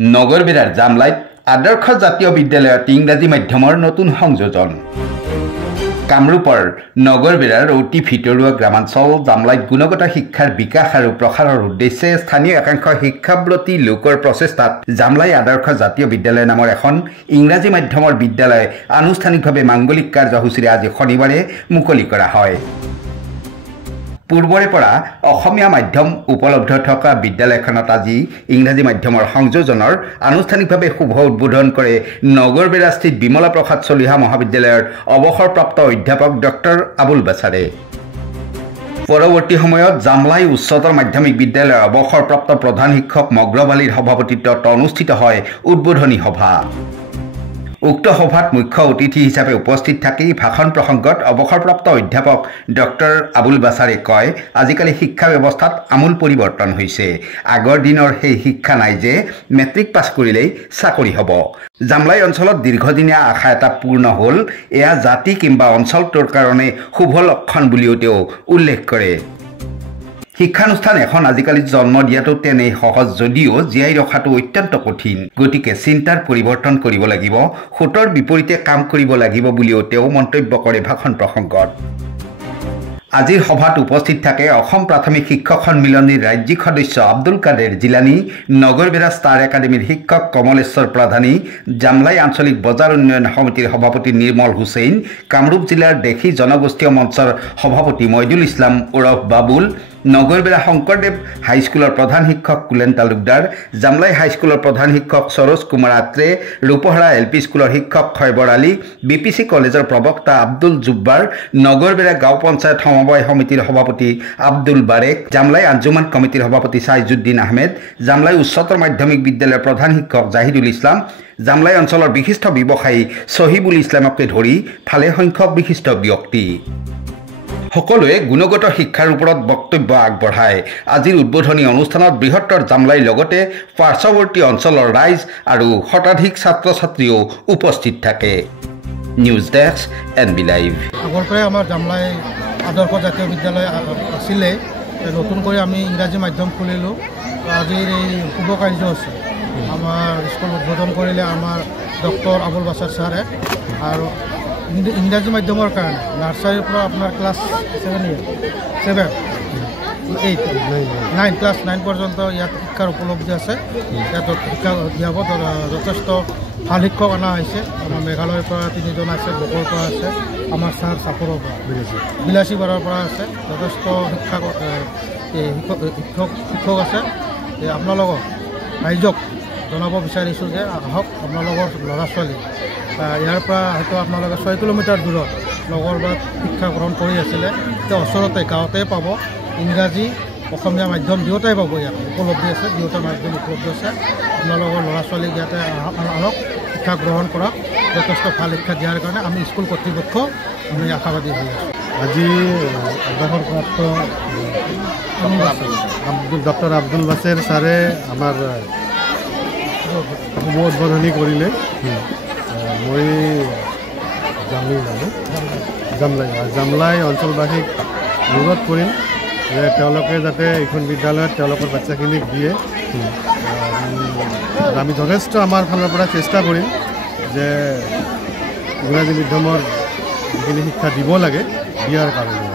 নগৰবেৰাৰ জামলাইত আদৰ্শ জাতীয় বিদ্যালয়ত ইংৰাজী মাধ্যমৰ নতুন সংযোজন। কামৰূপৰ নগৰবেৰাৰ অতি ভিতৰুৱা গ্ৰামাঞ্চল জামলাইত গুণগত শিক্ষাৰ বিকাশ আৰু প্ৰসাৰৰ উদ্দেশ্যে স্থানীয় একাংশ শিক্ষাব্ৰতী লোকৰ প্ৰচেষ্টাত জামলাই আদৰ্শ জাতীয় বিদ্যালয় নামৰ এখন ইংৰাজী মাধ্যমৰ বিদ্যালয় আনুষ্ঠানিকভাৱে মাংগলিক কাৰ্যসূচীৰে আজি শনিবাৰে মুকলি কৰা হয়। পূৰ্বৰে পৰা অসমীয়া মাধ্যম উপলব্ধ থকা বিদ্যালয়খনত আজি ইংৰাজী মাধ্যমৰ সংযোজনৰ আনুষ্ঠানিকভাৱে শুভ উদ্বোধন কৰে নগৰবেৰাস্থিত বিমলা প্ৰসাদ চলিহা মহাবিদ্যালয়ৰ অৱসৰপ্ৰাপ্ত অধ্যাপক ডক্টৰ আবুল বাছাৰে। পৰৱৰ্তী সময়ত জামলাই উচ্চতৰ মাধ্যমিক বিদ্যালয়ৰ অৱসৰপ্ৰাপ্ত প্ৰধান শিক্ষক মগ্ৰব আলীৰ সভাপতিত্বত অনুষ্ঠিত হয় উদ্বোধনী সভা। উক্ত সভাত মুখ্য অতিথি হিচাপে উপস্থিত থাকি ভাষণ প্ৰসংগত অৱসৰপ্ৰাপ্ত অধ্যাপক ডক্টৰ আবুল বাছাৰে কয়, আজিকালি শিক্ষা ব্যৱস্থাত আমূল পৰিৱৰ্তন হৈছে। আগৰ দিনৰ সেই শিক্ষা নাই যে মেট্ৰিক পাছ কৰিলেই চাকৰি হ'ব। জামলাই অঞ্চলত দীৰ্ঘদিনীয়া আশা এটা পূৰ্ণ হ'ল, এয়া জাতি কিংবা অঞ্চলটোৰ কাৰণে শুভ লক্ষণ বুলিও তেওঁ উল্লেখ কৰে। শিক্ষানুষ্ঠান এখন আজিকালি জন্ম দিয়াটো তেনেই সহজ যদিও জীয়াই ৰখাটো অত্যন্ত কঠিন। গতিকে চিন্তাৰ পৰিৱৰ্তন কৰিব লাগিব, সোঁতৰ বিপৰীতে কাম কৰিব লাগিব বুলিও তেওঁ মন্তব্য কৰে ভাষণ প্ৰসংগত। আজিৰ সভাত উপস্থিত থাকে অসম প্ৰাথমিক শিক্ষক সন্মিলনীৰ ৰাজ্যিক সদস্য আব্দুল কাদেৰ জিলানী, নগৰবেৰা ষ্টাৰ একাডেমীৰ শিক্ষক কমলেশ্বৰ প্ৰধানী, জামলাই আঞ্চলিক বজাৰ উন্নয়ন সমিতিৰ সভাপতি নিৰ্মল হুছেইন, কামৰূপ জিলাৰ দেশী জনগোষ্ঠীয় মঞ্চৰ সভাপতি মইদুল ইছলাম ওৰফ বাবুল, নগৰবেৰা শংকৰদেৱ হাইস্কুলৰ প্ৰধান শিক্ষক কুলেন তালুকদাৰ, জামলাই হাইস্কুলৰ প্ৰধান শিক্ষক সৰোজ কুমাৰ আত্ৰে, ৰূপহৰা LP স্কুলৰ শিক্ষক খয়বৰ আলী, BPC কলেজৰ প্ৰবক্তা আব্দুল জুব্বাৰ, নগৰবেৰা গাঁও পঞ্চায়ত সমবায় সমিতিৰ সভাপতি আব্দুল বাৰেক, জামলাই আঞ্জুমান কমিটিৰ সভাপতি ছাইজুদ্দিন আহমেদ, জামলাই উচ্চতৰ মাধ্যমিক বিদ্যালয়ৰ প্ৰধান শিক্ষক জাহিদুল ইছলাম, জামলাই অঞ্চলৰ বিশিষ্ট ব্যৱসায়ী চহিবুল ইছলামকে ধৰি ভালে সংখ্যক বিশিষ্ট ব্যক্তি সকলোৱে গুণগত শিক্ষাৰ ওপৰত বক্তব্য আগবঢ়ায়। আজিৰ উদ্বোধনী অনুষ্ঠানত বৃহত্তৰ জামলাইৰ লগতে পাৰ্শ্বৱৰ্তী অঞ্চলৰ ৰাইজ আৰু শতাধিক ছাত্ৰ ছাত্ৰীও উপস্থিত থাকে। News desk NB live. আগৰ পৰাই আমাৰ জামলাই আদৰ্শ জাতীয় বিদ্যালয় আছিলে, নতুনকৈ আমি ইংৰাজী মাধ্যম খুলিলোঁ। আজিৰ এই শুভ কাৰ্যসূচী আমাৰ স্কুল উদ্বোধন কৰিলে আমাৰ ডক্টৰ আবুল বাছাৰ ছাৰে। আৰু ইংৰাজী মাধ্যমৰ কাৰণে নাৰ্চাৰীৰ পৰা আপোনাৰ ক্লাছ 9 পৰ্যন্ত ইয়াত শিক্ষাৰ উপলব্ধি আছে। ইয়াত শিক্ষা দিয়াব যথেষ্ট ভাল শিক্ষক অনা হৈছে। আমাৰ মেঘালয়ৰ পৰা 3জন আছে, বকৰ পৰা আছে, আমাৰ ছাৰ চাপৰৰ পৰা, বিলাসীপাৰাৰ পৰা আছে। যথেষ্ট শিক্ষক আছে। আপোনালোকক ৰাইজক জনাব বিচাৰিছোঁ যে আহক, আপোনালোকৰ ল'ৰা ছোৱালী ইয়াৰ পৰা হয়তো আপোনালোকে 6 কিলোমিটাৰ দূৰত নগৰবাত শিক্ষা গ্ৰহণ কৰি আছিলে, এতিয়া ওচৰতে গাঁৱতে পাব। ইংৰাজী অসমীয়া মাধ্যম দুয়োটাই পাব, ইয়াত উপলব্ধি আছে, দুয়োটা মাধ্যম উপলব্ধ আছে। আপোনালোকৰ ল'ৰা ছোৱালীক ইয়াতে আনক শিক্ষা গ্ৰহণ কৰক। যথেষ্ট ভাল শিক্ষা দিয়াৰ কাৰণে আমি স্কুল কৰ্তৃপক্ষ আমি আশাবাদী হৈ আছোঁ। আজি অৱসৰপ্ৰাপ্ত ডক্টৰ আব্দুল বাছাৰ ছাৰে আমাৰ শুভ উদ্বোধনী কৰিলে। মই জামলাই অঞ্চলবাসীক অনুৰোধ কৰিম যে তেওঁলোকে যাতে এইখন বিদ্যালয়ত তেওঁলোকৰ বাচ্চাখিনিক দিয়ে। আমি যথেষ্ট আমাৰ ফালৰ পৰা চেষ্টা কৰিম যে ইংৰাজী মাধ্যমৰ যিখিনি শিক্ষা দিব লাগে দিয়াৰ কাৰণে।